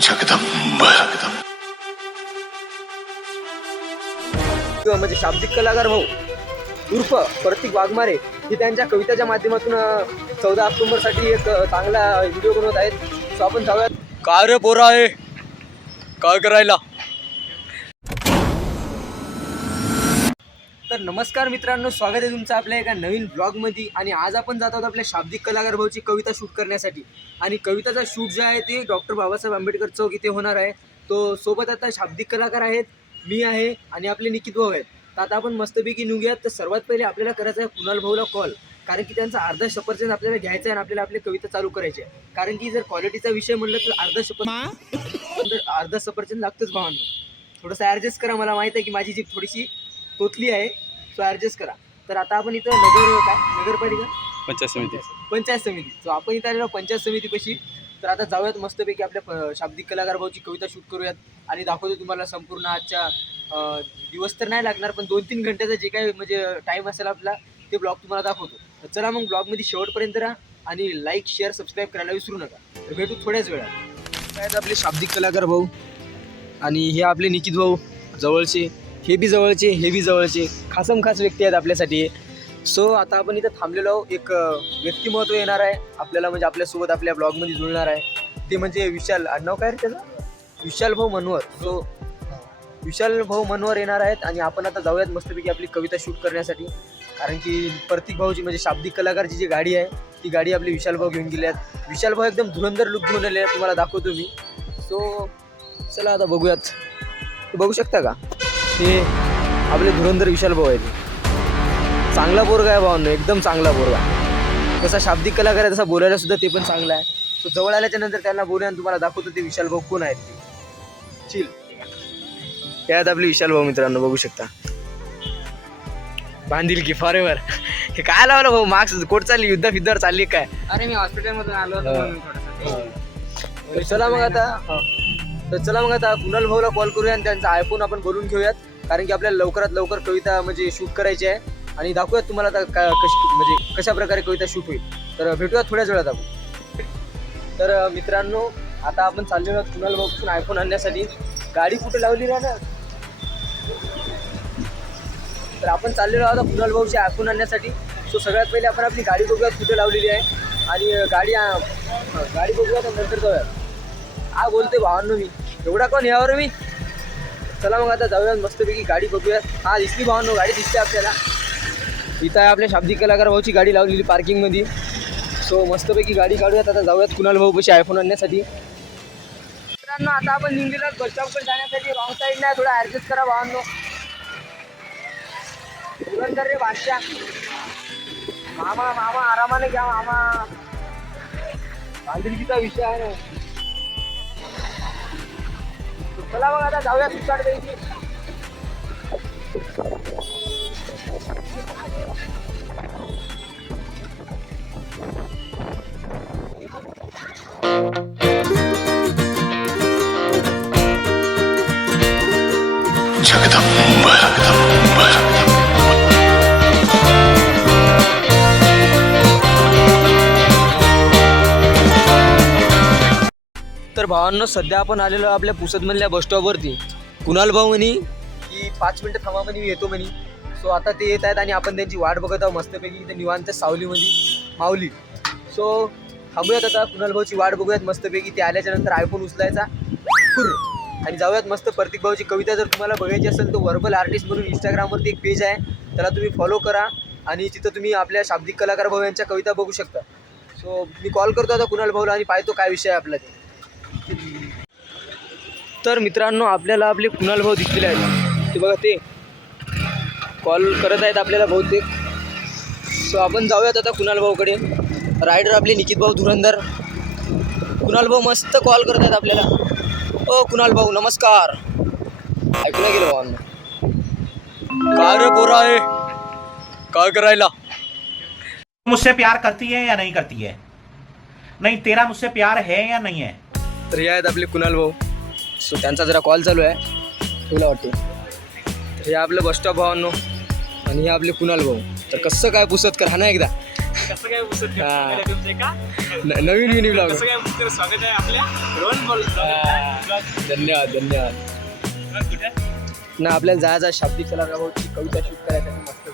जगदंबा म्हणजे शाब्दिक कलाकार भाऊ उर्फ प्रतीक वाघमारे हे त्यांच्या कविताच्या माध्यमातून 14 ऑक्टोबरसाठी एक चांगला व्हिडिओ बनवत आहेत. सो आपण जाऊयात. काय रे पोरा आहे काय करायला. तर नमस्कार मित्रांनो, स्वागत आहे तुमचं आपल्या एका नवीन ब्लॉगमध्ये. आणि आज आपण जात आहोत आपल्या शाब्दिक कलाकार भाऊची कविता शूट करण्यासाठी. आणि कविताचा शूट जे आहे ते डॉक्टर बाबासाहेब आंबेडकर चौक इथे होणार आहे. तो सोबत आता शाब्दिक कलाकार आहेत, मी आहे आणि आपले निकित भाऊ आहेत. तर आता आपण मस्तपैकी निघूयात. तर सर्वात पहिले आपल्याला करायचं आहे कुणाल भाऊला कॉल, कारण की त्यांचा अर्धा सफरचंद आपल्याला घ्यायचा आहे आणि आपल्याला आपली कविता चालू करायची आहे. कारण की जर क्वालिटीचा विषय म्हणलं तर अर्धा सफरचंद लागतोच भावांनो. थोडंसं ॲडजस्ट करा, मला माहीत आहे की माझी जीभ थोडीशी तोतली आहे, सो ॲडजस्ट करा. तर आता आपण इथं नगरपालिका पंचायत समिती सो आपण इथं आलेलो पंचायत समितीपाशी. तर आता जाऊयात मस्तपैकी आपल्या शाब्दिक कलाकार भाऊची कविता शूट करूयात आणि दाखवतो तुम्हाला संपूर्ण आजच्या दिवस तर नाही लागणार, पण 2-3 घंट्याचा जे काही म्हणजे टाईम असेल आपला ते ब्लॉग तुम्हाला दाखवतो. तर चला मग ब्लॉगमध्ये शेवटपर्यंत राहा आणि लाईक शेअर सबस्क्राईब करायला विसरू नका. तर भेटू थोड्याच वेळात. काय आपले शाब्दिक कलाकार भाऊ आणि हे आपले निकित भाऊ जवळचे, हे बी जवळचे, हे बी जवळचे, खासम खास व्यक्ती आहेत आपल्यासाठी. सो आता आपण इथं थांबलेलो आहोत. एक व्यक्तिमत्व येणार आहे आपल्याला, म्हणजे आपल्यासोबत आपल्या ब्लॉगमध्ये जुळणार आहे. ते म्हणजे विशाल, आडनाव काय रे त्याचं, विशाल भाऊ मनोहर. सो विशाल भाऊ मनोहर येणार आहेत आणि आपण आता जाऊयात मस्तपैकी आपली कविता शूट करण्यासाठी. कारण की प्रतीक भाऊची म्हणजे शाब्दिक कलाकारची जी गाडी आहे ती गाडी आपली विशाल भाऊ घेऊन गेली आहेत. विशाल भाऊ एकदम धुरंधर लुक घेऊन आले आहेत, तुम्हाला दाखवतो मी. सो चला आता बघूयात. बघू शकता का, हे आपले धुरंधर विशाल भाऊ आहेत. चांगला पोरगा आहे भावांनो, एकदम चांगला पोरगा. तसा शाब्दिक कलाकार आहे, तसा बोलायला सुद्धा ते पण चांगला आहे. सो जवळ आल्याच्या नंतर त्यांना बोलूया आणि तुम्हाला दाखवतो ते विशाल भाऊ कोण आहेत ते. चिल. यात आपले विशाल भाऊ मित्रांनो बघू शकता. बांधील की फॉरेवर. हे काय लावलं भाऊ, मार्क्स कोट चालली, युद्धावर चालली काय? अरे मी हॉस्पिटलमधून आलो तर चला मग आता कुणाल भाऊला कॉल करूया आणि त्यांचा आयफोन आपण बोलून घेऊयात. कारण की आपल्याला लवकरात लवकर कविता म्हणजे शूट करायची आहे आणि दाखवूयात तुम्हाला आता म्हणजे कशा प्रकारे कविता शूट होईल. तर भेटूयात थोड्याच वेळात आपण. तर मित्रांनो आता आपण चाललेलो आहोत कुणाल भाऊपासून आयफोन आणण्यासाठी. गाडी कुठे लावली ना, तर आपण चाललेलो आहोत कुणाल भाऊची आयफोन आणण्यासाठी. सो सगळ्यात पहिले आपण आपली गाडी बघूयात कुठे लावलेली आहे आणि गाडी बघूयात नंतर जाऊयात. काय बोलते भावांनो मी, एवढा कोण यावर मी. चला मग आता जाऊयात मस्तपैकी गाडी बघूयात. हा दिसली भावांनो, गाडी दिसते आपल्याला. इथं आहे आपल्या शाब्दिक कलाकार भाऊची गाडी लावलेली पार्किंगमध्ये. सो मस्तपैकी गाडी काढूयात, आता जाऊयात कुणाल भाऊपाशी आयफोन आणण्यासाठी. मित्रांनो आता आपण निघलेलो बस स्टॉपकडे जाण्यासाठी. रॉंग साईड नाही, थोडा ॲडजस्ट करा भावांनो. धुरंधर रे बादशाह. मामा आरामाने घ्या मामा, बांधिलकीचा विषय आहे ना. चला मग आता जाऊया सुटकाट द्यायची. जगदंबा तर भावांनो सध्या आपण आलेलो आपल्या पुसदमधल्या बसस्टॉपवरती. कुणाल भाऊ म्हणी की 5 मिनटं थांबा म्हणे, मी येतो म्हणे. सो आता ते येत आहेत आणि आपण त्यांची वाट बघत आहोत मस्तपैकी इथे निवांत सावलीमध्ये माऊली. सो थांबूयात आता, कुणाल भाऊची वाट बघूयात मस्तपैकी. ते आल्याच्या नंतर आयफोन उचलायचा आणि जाऊयात मस्त. प्रतीक भाऊची कविता जर तुम्हाला बघायची असेल तर वर्बल आर्टिस्ट म्हणून इंस्टाग्रामवरती एक पेज आहे, त्याला तुम्ही फॉलो करा आणि तिथं तुम्ही आपल्या शाब्दिक कलाकार भाऊ यांच्या कविता बघू शकता. सो मी कॉल करतो आता कुणाल भाऊला आणि पाहतो काय विषय आहे आपला ते. तर मित्रांनो आपल्याला आपले कुणाल भाऊ दिसलेले आहेत, ते बघा, ते कॉल करत आहेत आपल्याला बहुतेक. सो आपण जाऊयात आता कुणाल भाऊकडे. रायडर आपले निकित भाऊ धुरंधर. कुणाल भाऊ मस्त कॉल करत आहेत आपल्याला. ओ कुणाल भाऊ नमस्कार. ऐकू नाही गेलं भावांना. काय रे पोरा आहे काय करायला. मुझसे प्यार करती है या नहीं करती है, नहीं तेरा मुझसे प्यार है या नहीं है. तर हे आहेत आपले कुणाल भाऊ. सो त्यांचा जरा कॉल चालू आहे तुला वाटते. तर हे आपलं बसस्टॉप भावांनो आणि हे आपले कुणाल भाऊ. तर कसं काय पुसत कर हा ना एकदा. कसं काय उसत हा. तुमचे का नवीन मिनी ब्लॉग कसं काय तुमचं स्वागत आहे आपल्या रोहन बोल धन्यवाद धन्यवाद कुठे ना आपल्याला जायचं शाब्दिक कलाकारभाऊची कविता शूट करायसाठी मस्त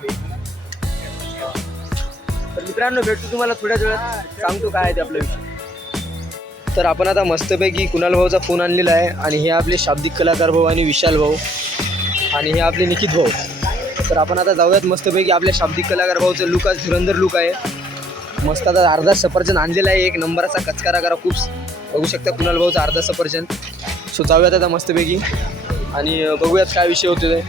तर मित्रांनो भेटतो तुम्हाला थोड्याच वेळात सांगतो काय आहे ते आपला विषय तर आपण आता मस्तपैकी कुणाल भाऊचा फोन आणलेला आहे आणि हे आपले शाब्दिक कलाकार भाऊ आणि विशाल भाऊ आणि हे आपले निकित भाऊ तर आपण आता जाऊयात मस्तपैकी आपल्या शाब्दिक कलाकार भाऊचं लुक आज धुरंधर लुक आहे मस्त आता अर्धा सफरचंद आणलेला आहे एक नंबराचा कचकारा करा खूप बघू शकता कुणाल भाऊचा अर्धा सफरचंद सो जाऊयात आता मस्तपैकी आणि बघूयात काय विषय होते ते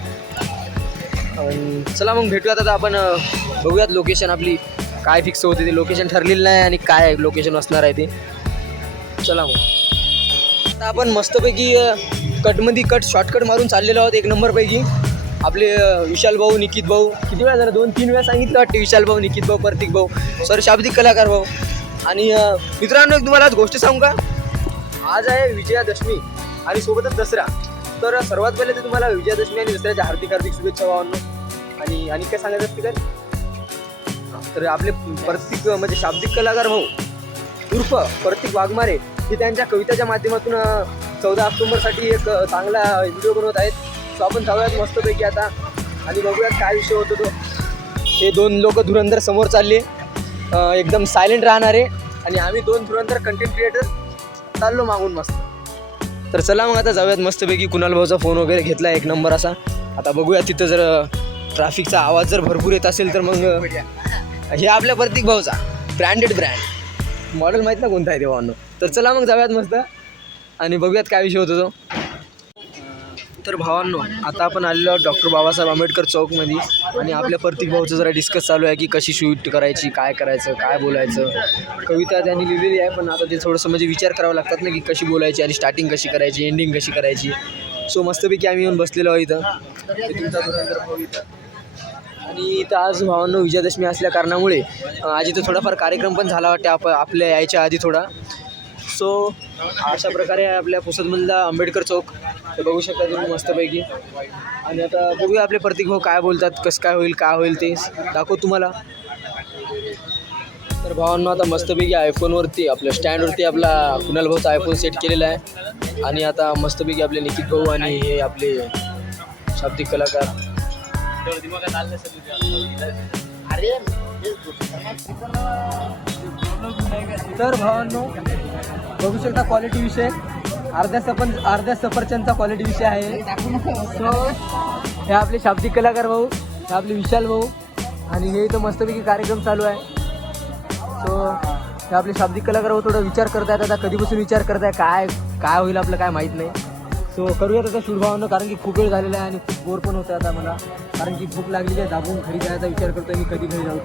चला मग भेटूयात आता आपण बघूयात लोकेशन आपली काय फिक्स होते ते लोकेशन ठरलेलं नाही आणि काय लोकेशन असणार आहे ते चला मग आता आपण मस्तपैकी कटमध्ये शॉर्टकट मारून चाललेलो आहोत एक नंबरपैकी आपले विशाल भाऊ निकित भाऊ किती वेळा झालं 2-3 वेळा सांगितलं वाटते विशाल भाऊ निकित भाऊ प्रतीक भाऊ सर शाब्दिक कलाकार भाऊ आणि मित्रांनो एक तुम्हाला आज गोष्ट सांगू का आज आहे विजयादशमी आणि सोबतच दसरा तर सर्वात पहिले तर तुम्हाला विजयादशमी आणि दसऱ्याच्या हार्दिक शुभेच्छा भावांनो आणि काय सांगायचं असते तर आपले प्रतीक म्हणजे शाब्दिक कलाकार भाऊ उर्फ प्रतीक वाघमारे हे त्यांच्या कविताच्या माध्यमातून 14 ऑक्टोबरसाठी एक चांगला व्हिडिओ बनवत आहेत सो आपण जाऊयात मस्तपैकी आता आणि बघूयात काय विषय होतो तो हे 2 लोक धुरंधर समोर चालले एकदम सायलेंट राहणारे आणि आम्ही 2 धुरंधर कंटेंट क्रिएटर चाललो मागून मस्त तर चला मग आता जाऊयात मस्तपैकी कुणाल भाऊचा फोन वगैरे घेतला एक नंबर असा आता बघूया तिथं जर ट्रॅफिकचा आवाज जर भरपूर येत असेल तर मग हे आपल्या प्रतीक भाऊचा ब्रँड मॉडेल माहीत ना कोणता आहे ते भावांनो तर चला मग जाऊयात मस्त आणि बघूयात काय विषय होतो तो तर भावांनो आता आपण आलेलो आहोत डॉक्टर बाबासाहेब आंबेडकर चौकमध्ये आणि आपल्या प्रतीक भाऊचं जरा डिस्कस चालू आहे की कशी शूट करायची काय करायचं काय बोलायचं कविता त्यांनी लिहिलेली आहे पण आता ते थोडंसं म्हणजे विचार करावं लागतात ना की कशी बोलायची आणि स्टार्टिंग कशी करायची एंडिंग कशी करायची सो मस्तपैकी आम्ही येऊन बसलेलो आहोत इथं तुमचा धुरंधर भाऊ इथं आणि इथं आज भावांनो विजयादशमी असल्या कारणामुळे आज इथं थोडाफार कार्यक्रम पण झाला वाटते आपल्या यायच्या आधी थोडा सो अशा प्रकारे आपल्या पुसदमधला आंबेडकर चौक ते बघू शकता तुम्ही मस्तपैकी आणि आता बघूया आपले प्रतीक भाऊ काय बोलतात कसं काय होईल ते दाखव तुम्हाला तर भावांनो आता मस्तपैकी आयफोनवरती आपल्या स्टँडवरती आपला कुणाल भाऊचा आयफोन सेट केलेला आहे आणि आता मस्तपैकी आपले निकित भाऊ आणि हे आपले शाब्दिक कलाकार तर भावांनो बघू शकता क्वालिटी विषय अर्ध्या सफरचंदचा क्वालिटी विषय आहे सो हे आपले शाब्दिक कलाकार भाऊ हे आपले विशाल भाऊ आणि हे इथं मस्तपैकी कार्यक्रम चालू आहे सो हे आपले शाब्दिक कलाकार भाऊ थोडा विचार करतायत आता कधीपासून विचार करताय काय होईल आपलं काय माहीत नाही सो करूयात आता शूट भावांनो कारण की खूप वेळ झालेला आहे आणि खूप बोर पण होतं आता मला कारण की भूक लागलेली आहे दाबून घरी जायचा विचार करतोय मी कधी घरी जाऊ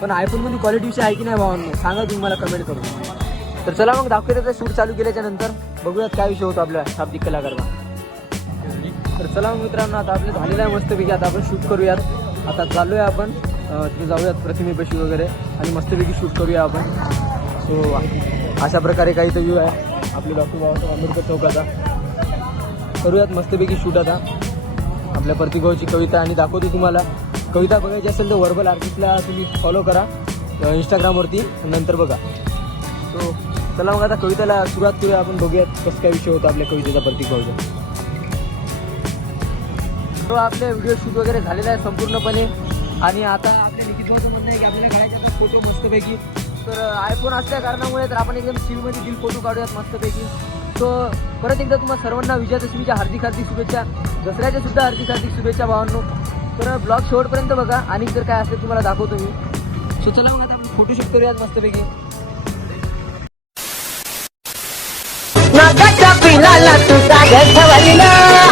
पण आयफोनमध्ये क्वालिटी विषय आहे की नाही भावांनो सांगा तुम्ही मला कमेंट करून तर चला मग दाखवते त्याचा शूट चालू केल्याच्या नंतर बघूयात काय विषय होतो आपल्या शाब्दिक कलाकारला तर चला मग मित्रांनो आता आपलं झालेलं आहे मस्तपैकी आता आपण शूट करूयात आता चाललो आहे आपण तिथे जाऊयात प्रतिमेपाशी वगैरे आणि मस्तपैकी शूट करूया आपण सो अशा प्रकारे काही तर व्ह्यू आहे आपले डॉक्टर बाबासाहेब आंबेडकर चौकाचा करूयात मस्तपैकी शूट आता आपल्या प्रतीक भाऊची कविता आणि दाखवतो तुम्हाला कविता बघायची असेल तर वर्बल आर्टिस्टला तुम्ही फॉलो करा इंस्टाग्रामवरती नंतर बघा सो चला मग आता कवितेला सुरुवात करूया आपण बघूयात कसं काय विषय होता आपल्या कवितेचा प्रतीक भाऊचा तो आपले व्हिडिओ शूट वगैरे झालेला आहे संपूर्णपणे आणि आता आपल्या निकित भाऊचं म्हणणं आहे की आपल्याला काढायचे आता फोटो मस्तपैकी तर आयफोन असल्या कारणामुळे तर आपण एकदम चिलमध्ये दिल फोटो काढूयात मस्तपैकी सो परत एकदा तुम्हाला सर्वांना विजयादशमीच्या हार्दिक शुभेच्छा दसऱ्याच्या सुद्धा हार्दिक शुभेच्छा भावांनो तर ब्लॉग शेवटपर्यंत बघा आणि जर काय असेल तुम्हाला दाखवतो मी सो चला मग आता आपण फोटोशूट करूयात मस्तपैकी नागाच्या पिलाला तुझा ठेवला